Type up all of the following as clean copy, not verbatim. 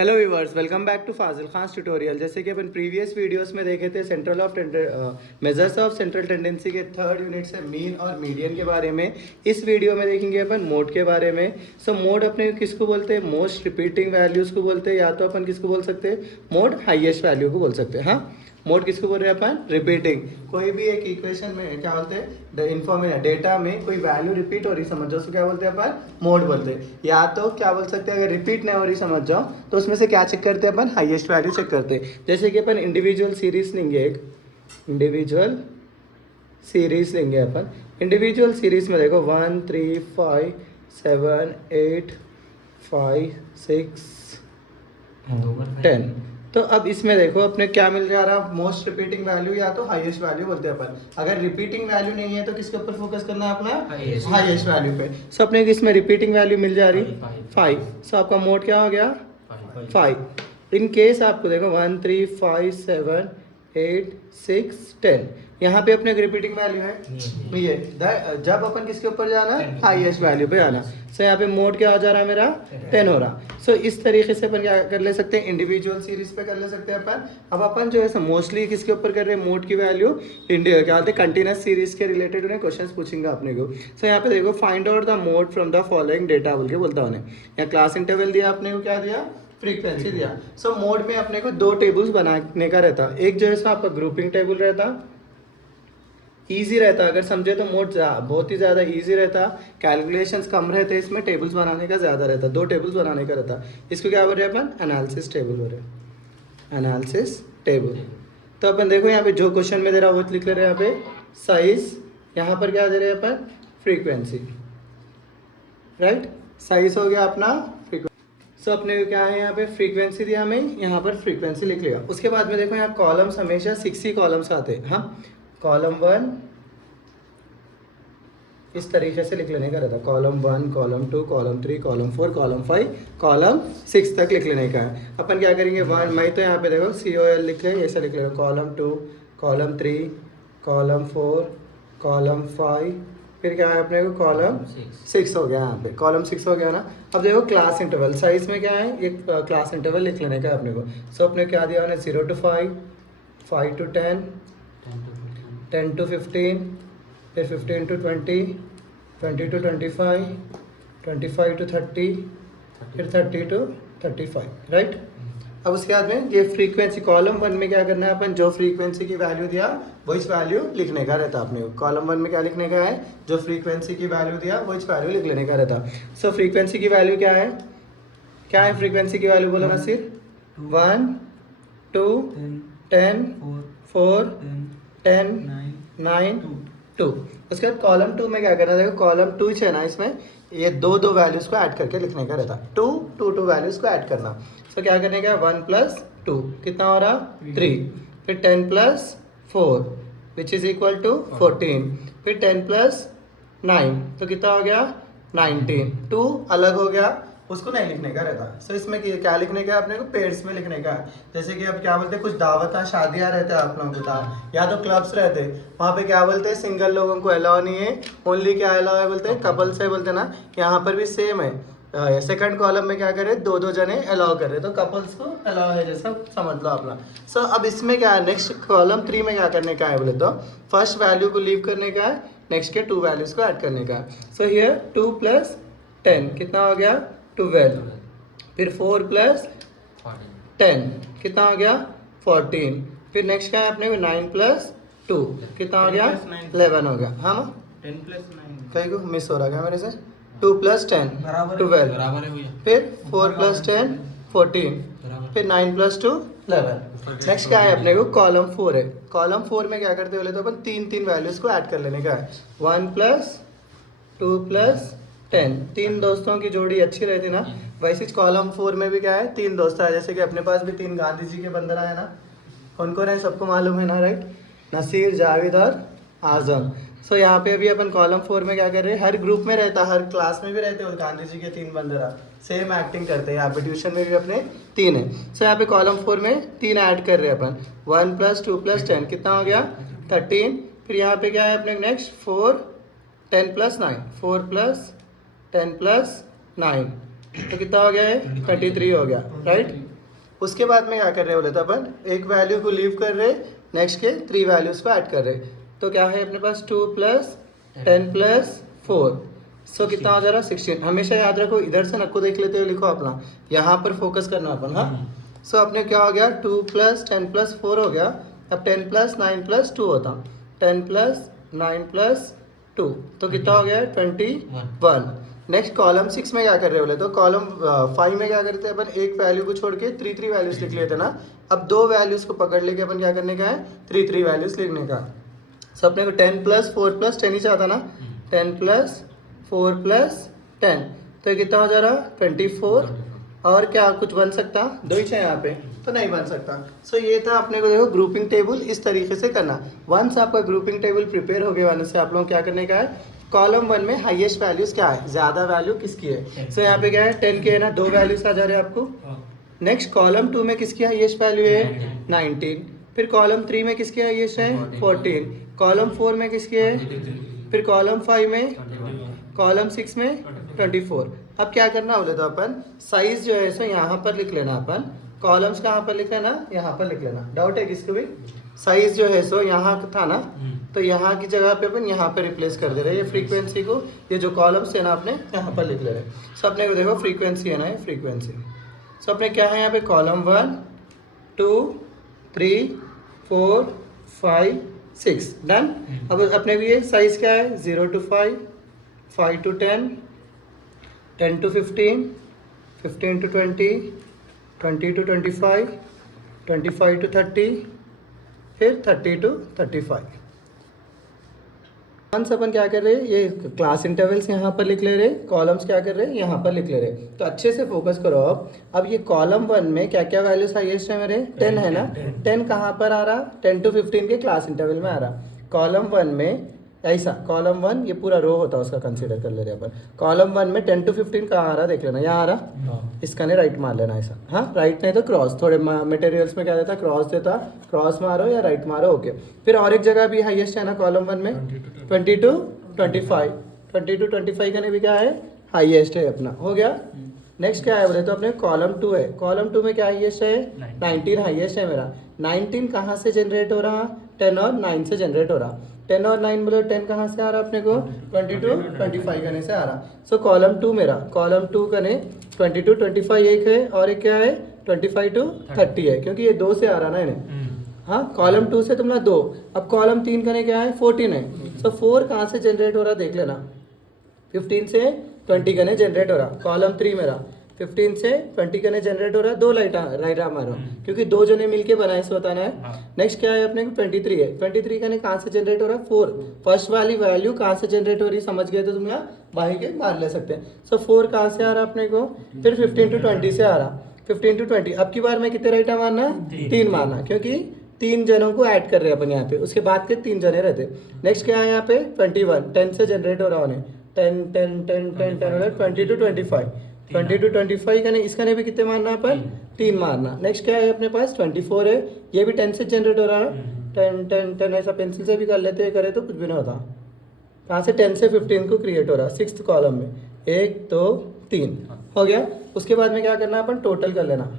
Hello viewers, welcome back to Fazil Khan tutorial. जैसे कि अपन प्रीवियस वीडियोस में देखे थे central of measures of central tendency के थर्ड यूनिट से मीन और मीडियन के बारे में। इस वीडियो में देखेंगे अपन मोड के बारे में। सो मोड अपने किसको बोलते हैं? मोस्ट रिपीटिंग वैल्यूज़ को बोलते हैं, या तो अपन किसको बोल सकते हैं? मोड हाईएस्ट वैल्यू को बोल सकते हैं। हाँ, मोड किसको बोल रहे हैं अपन? रिपीटिंग। कोई भी एक इक्वेशन में क्या बोलते हैं? इन्फॉर्मेशन डेटा में कोई वैल्यू रिपीट हो रही समझ जाओ, उसको क्या बोलते हैं अपन? मोड बोलते हैं। या तो क्या बोल सकते हैं, अगर रिपीट नहीं हो रही समझ जाओ तो उसमें से क्या चेक करते हैं अपन? हाईएस्ट वैल्यू चेक करते हैं। जैसे कि अपन इंडिविजुअल सीरीज लेंगे, एक इंडिविजुअल सीरीज लेंगे अपन। इंडिविजुअल सीरीज में देखो 1 3 5 7 8 5 6 10। तो अब इसमें देखो अपने क्या मिल जा रहा? मोस्ट रिपीटिंग वैल्यू या तो हाईएस्ट वैल्यू बोलते हैं अपन। अगर रिपीटिंग वैल्यू नहीं है तो किसके ऊपर फोकस करना है अपना? हाईएस्ट वैल्यू पे। सो अपने इसमें रिपीटिंग वैल्यू मिल जा रही 5। सो आपका मोड क्या हो गया? 5। इन केस आपको देखो 1 3 5 7 8 6 10, यहाँ पे अपने रिपीटिंग वैल्यू है ये। जब अपन किसके ऊपर जाना? हाईएस्ट वैल्यू पे आना। सो यहाँ पे मोड क्या हो जा रहा है मेरा? 10 हो रहा। सो इस तरीके से अपन क्या कर ले सकते हैं? इंडिविजुअल सीरीज पे कर ले सकते हैं अपन। अब अपन जो है मोस्टली किसके ऊपर कर रहे हैं मोड की वैल्यू? इंडिया क्या बोलते हैं, कंटिन्यूस सीरीज के रिलेटेड उन्हें क्वेश्चन पूछेंगे अपने को। सो यहाँ पे देखो find out the mode from the following data बोल के बोलता उन्हें। यहाँ क्लास इंटरवल दिया अपने को, क्या दिया? फ्रीक्वेंसी दिया। सो मोड में अपने को दो टेबल्स बनाने का रहता। एक जो है सो आपका ग्रुपिंग टेबल रहता, ईजी रहता। अगर समझे तो मोड बहुत ही ज़्यादा ईजी रहता। कैलकुलेशंस कम रहते, इसमें टेबल्स बनाने का ज़्यादा रहता। दो टेबल्स बनाने का रहता। इसको क्या बोल रहे हैं अपन? एनालिसिस टेबल बोल रहे हैं, एनालिसिस टेबल। तो अपन देखो यहाँ पे जो क्वेश्चन में दे रहा वो लिख ले रहे हैं यहाँ पे साइज, यहाँ पर क्या दे रहे हैं अपन? Frequency, right. साइज हो गया अपना फ्रीक्वेंसी। सो अपने को क्या है यहाँ पे? फ्रीक्वेंसी दिया हमें, यहाँ पर फ्रीक्वेंसी लिख लिया। उसके बाद में देखो यहाँ कॉलम्स हमेशा 6 ही कॉलम्स आते हैं। हाँ, कॉलम 1 इस तरीके से लिख लेने का रहता। Column 1, column 2, column 3, column 4, column 5, column 6 तक लिख लेने का है। अपन क्या करेंगे? 1 मैं तो यहाँ पे देखो COL लिख ले, ऐसा लिख लेना। कॉलम 2, कॉलम 3, कॉलम 4, कॉलम 5, फिर क्या है अपने को? कॉलम 6 हो गया यहाँ पे। कॉलम 6 हो गया ना। अब देखो क्लास इंटरवल, साइज में क्या है? ये क्लास इंटरवल लिख लेने का है अपने को। सो अपने क्या दिया उन्हें? 0 to 5, 5 to 10, 10 to 15, फिर 15 to 20, 20 to 25, 25 to 30, फिर 30 to 35, राइट। अब उसके बाद में ये फ्रीक्वेंसी कॉलम 1 में क्या करना है अपन? जो फ्रीक्वेंसी की वैल्यू दिया वो इस वैल्यू लिखने का रहता अपने को। कॉलम 1 में क्या लिखने का है? जो फ्रीक्वेंसी की वैल्यू दिया वो इस वैल्यू लिख लेने का रहता। सो फ्रीक्वेंसी की वैल्यू क्या है? क्या है फ्रीक्वेंसी की वैल्यू? बोलो नसीर। 1 2 10 4 10 9 2। उसके बाद कॉलम 2 में क्या करना? देखो कॉलम 2 है ना, इसमें ये दो वैल्यूज को ऐड करके लिखने का रहता। 2 वैल्यूज को ऐड करना। सो क्या करने का? 1 + 2 कितना हो रहा? 3। फिर 10 + 4 विच इज इक्वल टू 14। फिर 10 + 9 तो कितना हो गया? 19। 2 अलग हो गया, उसको नहीं लिखने का रहता। सो इसमें क्या लिखने का है अपने को? पेयर्स में लिखने का है। जैसे कि अब क्या बोलते हैं, कुछ दावत शादियाँ रहते हैं आप लोगों के साथ, या तो क्लब्स रहते हैं, वहाँ पे क्या बोलते हैं? सिंगल लोगों को अलाउ नहीं है, ओनली क्या अलाउ है बोलते हैं? कपल्स है बोलते हैं ना। यहाँ पर भी सेम है। सेकंड कॉलम में क्या करे? दो जने अलाउ कर रहे, तो कपल्स को अलाउ है जैसा समझ लो अपना। सो अब इसमें क्या है? नेक्स्ट कॉलम 3 में क्या करने का है बोले तो? फर्स्ट वैल्यू को लीव करने का है, नेक्स्ट के 2 वैल्यूज को ऐड करने का है। सो हियर 2 + 10 कितना हो गया? 12। फिर 4 + 10 कितना हो गया? 14। फिर नेक्स्ट क्या है अपने को? 9 + 2 कितना हो गया? 11 हो गया। हाँ 10 + 9 कहीं को मिस हो रहा है मेरे से। 2 + 10 12, बराबर है भैया। फिर 4 + 10 14, फिर 9 + 2 11। नेक्स्ट क्या है अपने को? कॉलम 4 है। कॉलम 4 में क्या करते बोले तो अपन 3 वैल्यूज को ऐड कर लेने का है। 1 + 2 + 10। 3 दोस्तों की जोड़ी अच्छी रहती ना। वैसे कॉलम 4 में भी क्या है? 3 दोस्त है। जैसे कि अपने पास भी 3 गांधी जी के बंदर है ना। कौन कौन है सबको मालूम है ना, राइट? नसीर, जावेद और आजम। सो यहाँ पे अभी अपन कॉलम 4 में क्या कर रहे हैं? हर ग्रुप में रहता, हर क्लास में भी रहते हैं गांधी जी के 3 बंदर सेम एक्टिंग करते हैं। यहाँ पे ट्यूशन में भी अपने 3 है। सो यहाँ पे कॉलम 4 में 3 ऐड कर रहे हैं अपन। 1 + 2 + 10 कितना हो गया? 13। फिर यहाँ पे क्या है अपने नेक्स्ट? 4 10 + 9 4 + 10 + 9 तो कितना हो गया है? 33 हो गया, राइट। उसके बाद में क्या कर रहे बोले तो अपन एक वैल्यू को लीव कर रहे, नेक्स्ट के 3 वैल्यूज़ को ऐड कर रहे। तो क्या है अपने पास 2 + 10 + 4, सो कितना हो जा रहा 16। हमेशा याद रखो, इधर से नको देख लेते हो, लिखो अपना, यहाँ पर फोकस करना अपन। हाँ, सो अपने क्या हो गया 2 + 10 + 4 हो गया। अब 10 + 9 + 2 होता, 10 + 9 + 2, तो कितना हो गया 21। नेक्स्ट कॉलम 6 में क्या कर रहे बोले तो कॉलम 5 में क्या करते हैं अपन, एक वैल्यू को छोड़ के 3 वैल्यूज लिख लेते ना। अब 2 वैल्यूज को पकड़ लेके अपन क्या करने का है 3 वैल्यूज लिखने का। सो अपने को 10 + 4 + 10 ही चाहता ना, 10 + 4 + 10, तो ये कितना हो जा रहा 24। और क्या कुछ बन सकता, 2 ही चाहिए यहाँ पे, तो नहीं बन सकता। सो ये था अपने को देखो ग्रुपिंग टेबल इस तरीके से करना। वंस आपका ग्रुपिंग टेबल प्रिपेयर हो गया, वंस से आप लोगों को क्या करने का है, कॉलम 1 में हाईएस्ट वैल्यूज क्या है, ज़्यादा वैल्यू किसकी है। सो यहाँ पे क्या है 10 के है ना, 2 वैल्यूज आ जा रहे हैं आपको। नेक्स्ट कॉलम 2 में किसकी हाईएस्ट वैल्यू है 19, फिर कॉलम 3 में किसकी हाईएस्ट है 14, कॉलम 4 में किसकी है, फिर कॉलम 5 में, कॉलम 6 में 24। अब क्या करना बोले तो अपन साइज जो है सो यहाँ पर लिख लेना, अपन कॉलम्स कहाँ पर लिख लेना, यहाँ पर लिख लेना। डाउट है किसको भी, साइज जो है सो यहाँ था ना, तो यहाँ की जगह पे अपन यहाँ पे रिप्लेस कर दे रहे हैं ये फ्रीक्वेंसी को, ये जो कॉलम्स है ना अपने यहाँ पर लिख ले रहे हैं। सो अपने को देखो फ्रीक्वेंसी है ना, ये फ्रीक्वेंसी। सो अपने क्या है यहाँ पे कॉलम 1 2 3 4 5 6 डन। अब अपने को ये साइज क्या है 0 to 5, 5 to 10, 10 to 15, 15 to 20, 20 to 25, 25 to 30, फिर 30 to 35। वंस अपन क्या कर रहे हैं, ये क्लास इंटरवल्स यहाँ पर लिख ले रहे, कॉलम्स क्या कर रहे हैं यहाँ पर लिख ले रहे। तो अच्छे से फोकस करो। अब ये कॉलम 1 में क्या क्या वैल्यूज हाईएस्ट है मेरे, 10 है ना, 10 कहाँ पर आ रहा, 10 to 15 के क्लास इंटरवल में आ रहा। कॉलम 1 में ऐसा, कॉलम 1 ये पूरा रो होता है उसका कंसीडर कर ले रहे अपन। कॉलम 1 में 10 to 15 कहाँ आ रहा देख लेना, यहाँ आ रहा, इसका ने राइट मार लेना ऐसा। हाँ, राइट नहीं तो क्रॉस, थोड़े मटेरियल्स में क्या देता क्रॉस देता, क्रॉस मारो या राइट मारो, ओके। फिर और एक जगह भी हाईएस्ट है ना कॉलम 1 में 20 to 25, 20 to 25 का भी क्या है हाईएस्ट है अपना, हो गया। नेक्स्ट क्या है बोले तो अपने कॉलम 2 है, कॉलम 2 में क्या हाईएस्ट है 19 हाईएस्ट है मेरा। 19 कहाँ से जनरेट हो रहा, 10 और 9 से जनरेट हो रहा। 10 और 9 बोले 10 कहाँ से आ रहा अपने को 20 to 25 करने से आ रहा। सो कॉलम 2 मेरा, कॉलम 2 कने 20 to 25 एक है, और एक क्या है 25 to 30 है, क्योंकि ये 2 से आ रहा ना इन्हें। हाँ, कॉलम 2 से तुमने 2, अब कॉलम 3 कने क्या है 14 है। सो 4 कहाँ से जनरेट हो रहा देख लेना, 15 से 20 कने जनरेट हो रहा। कॉलम 3 मेरा 15 से 20 कने जनरेट हो रहा, 2 राइट मारो, क्योंकि 2 जने मिलके बनाए से बताना है। नेक्स्ट क्या है अपने को 23 है, 23 कने कहाँ से जनरेट हो रहा 4, फर्स्ट वाली वैल्यू कहाँ से जनरेट हो रही समझ गए तो तुम यहाँ बाही के मार ले सकते हैं। सो 4 कहाँ से आ रहा अपने को, फिर 15 to 20 से आ रहा, 15 to 20। अब की बार में कितने राइटा मारना, 3 मारना, क्योंकि 3 जनों को ऐड कर रहे हैं अपन यहाँ पे, उसके बाद के 3 जने रहते। नेक्स्ट क्या है यहाँ पे 21, 10 से जनरेट हो रहा उन्हें, 10 10 10 10 10 20 to 25, 20 to 25 का नहीं, इसका नहीं भी कितने मारना अपन 3 मारना। नेक्स्ट क्या है अपने पास 24 है, ये भी 10 से जनरेट हो रहा है, 10 10 10 ऐसा पेंसिल से भी कर लेते हैं, करे तो कुछ भी नहीं होता। कहाँ से 10 से 15 को क्रिएट हो रहा, 6th कॉलम में 1 2 3 हो गया। उसके बाद में क्या करना अपन टोटल कर लेना।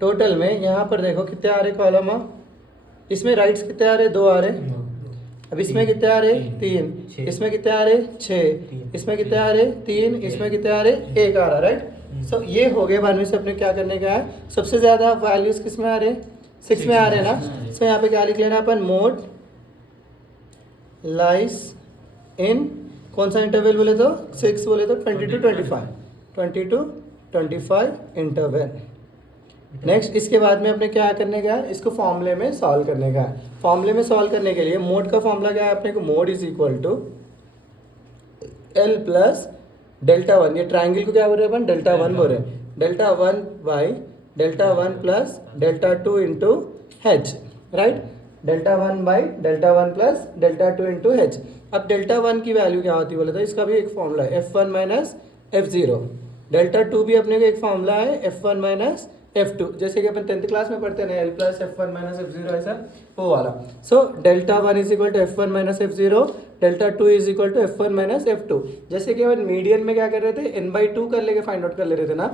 टोटल में यहाँ पर देखो कितने आ रहे कॉलम, इसमें राइट्स कितने आ रहे 2 आ रहे, अब इसमें कितने आ रहे 3, इसमें कितने आ रहे 6, इसमें कितने आ रहे 3, इसमें कितने आ रहे 1 आ रहा, राइट। सो ये हो गए। बाद में से अपने क्या करने का है, सबसे ज़्यादा वैल्यूज किस में आ रहे 6 में आ रहे ना। सो यहाँ पे क्या लिख लेना अपन, मोड लाइस इन कौन सा इंटरवल बोले तो 6 बोले तो 20 to 25, 20 to 25 इंटरवल। नेक्स्ट इसके बाद में अपने क्या करने का है, इसको फॉर्मूले में सॉल्व करने का है। फॉर्मूले में सॉल्व करने के लिए मोड का फॉर्मूला क्या है अपने को, mode is equal to L plus delta 1, ये ट्राइंगल को क्या बोल रहे हैं अपन डेल्टा 1 बोल रहे हैं, delta 1 by delta 1 plus delta 2 into H, right. Delta 1 by delta 1 plus delta 2 into H। अब डेल्टा 1 की वैल्यू क्या होती है बोले तो इसका भी एक फॉर्मूला है F1 माइनस F0। डेल्टा 2 भी अपने को एक फॉर्मूला है F1 माइनस F2, जैसे कि अपन 10th क्लास में पढ़ते हैं L plus F1 minus F0 ऐसा वो वाला। So delta 1 is equal to F1 minus F0, delta 2 is equal to F1 minus F2। जैसे कि अपन मीडियन में क्या कर रहे थे n/2 कर लेके फाइंड आउट कर ले रहे थे ना,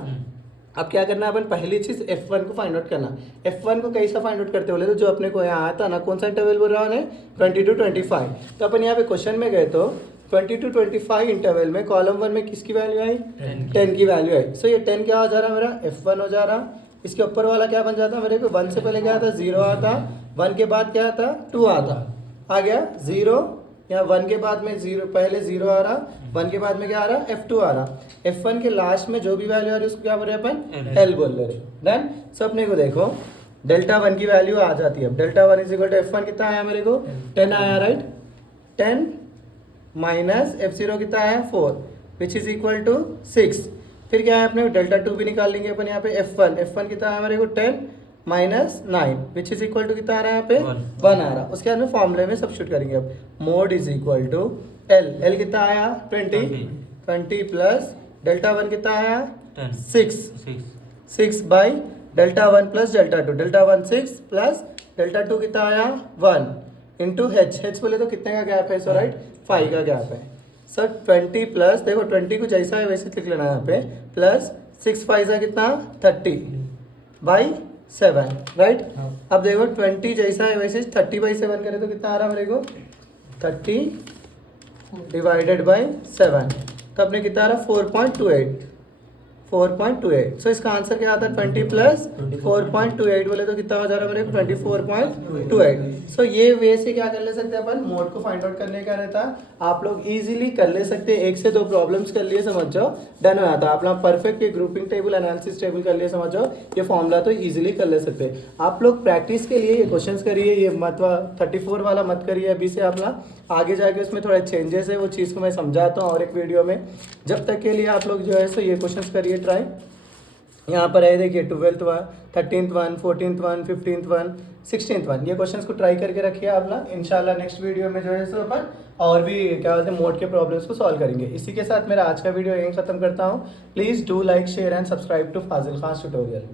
अब क्या करना है, अपन पहली चीज F1 को फाइंड आउट करना। F1 को कैसा फाइंड आउट करते बोले तो जो अपने को यहाँ आया था ना, कौन सा इंटरवल बोल रहा है 20 to 25। तो अपन यहाँ पे क्वेश्चन में गए तो 20 to 25 इंटरवल में कॉलम 1 में किसकी वैल्यू आई, 10 की वैल्यू आई। सो ये 10 क्या हो जा रहा है मेरा, F1 हो जा रहा। इसके ऊपर वाला क्या बन जाता मेरे को, 1 से पहले क्या आता 0 आता, 1 के बाद क्या आता 2 आता, आ गया 0। यहाँ 1 के बाद में 0, पहले 0 आ रहा, 1 के बाद में क्या आ रहा, F2 आ रहा। F1 के लास्ट में जो भी वैल्यू आ रही है उसको क्या बोल रहे हैं अपन, L बोल रहे हैं। डन। सो अपने को देखो डेल्टा 1 की वैल्यू आ जाती है। अब delta 1 is equal to F1 कितना आया मेरे को, 10 आया, राइट। 10 माइनस F0 कितना आया 4, विच इज इक्वल टू 6। फिर क्या है अपने को डेल्टा 2 भी निकाल लेंगे अपन यहाँ पे। F1 कितना आया मेरे को 10 minus 9 which is equal to कितना आ रहा है यहाँ पे 1 आ रहा। उसके बाद में फॉर्मूले में सब्स्टिट्यूट करेंगे। अब mode is equal to L कितना आया 20 प्लस डेल्टा 1 कितना आया 6 by delta 1 plus delta 2, delta 1 6 plus delta 2 कितना आया 1 इंटू H बोले तो कितने का गैप है, सो राइट 5 का गैप है। सर 20 प्लस, देखो 20 को जैसा है वैसे लिख लेना यहाँ पे, प्लस 6 5 का कितना 30 बाई 7, राइट। अब देखो 20 जैसा है वैसे 30 बाई 7 करें तो कितना आ रहा है मेरे को, 30 डिवाइडेड बाई 7, तो अपने कितना आ रहा 4.28। सो इसका आंसर क्या आता है 20 प्लस 4.28 बोले तो कितना हो जा रहा है मेरे को 24.28। सो ये वे से क्या कर ले सकते हैं अपन, मोड को फाइंड आउट करने का रहता है। आप लोग इजीली कर ले सकते हैं, 1 से 2 प्रॉब्लम्स कर लिए समझ जाओ, डन हो जाता है। आप लोग परफेक्ट ये ग्रुपिंग टेबल एनालिसिस टेबल कर लिए समझ जाओ, ये फॉर्मूला तो इजीली कर ले सकते हैं। आप लोग प्रैक्टिस के लिए ये क्वेश्चंस करिए, ये मत 34 वाला मत करिए अभी से। आप लोग आगे जाके उसमें थोड़ा चेंजेस है, वो चीज़ को मैं समझाता हूँ और एक वीडियो में। जब तक के लिए आप लोग जो है सो ये क्वेश्चंस करिए ट्राई। यहाँ पर है देखिए 12th 1, 13th 1, 14th 1, 15th 1, 16th 1, ये क्वेश्चंस को ट्राई करके रखिए आप लोग। इंशाल्लाह नेक्स्ट वीडियो में जो है सो अपन और भी क्या बोलते हैं मोड के प्रॉब्लम्स को सॉल्व करेंगे। इसी के साथ मेरा आज का वीडियो यहीं ख़त्म करता हूँ। Please do like share and subscribe to Fazil Khan tutorial.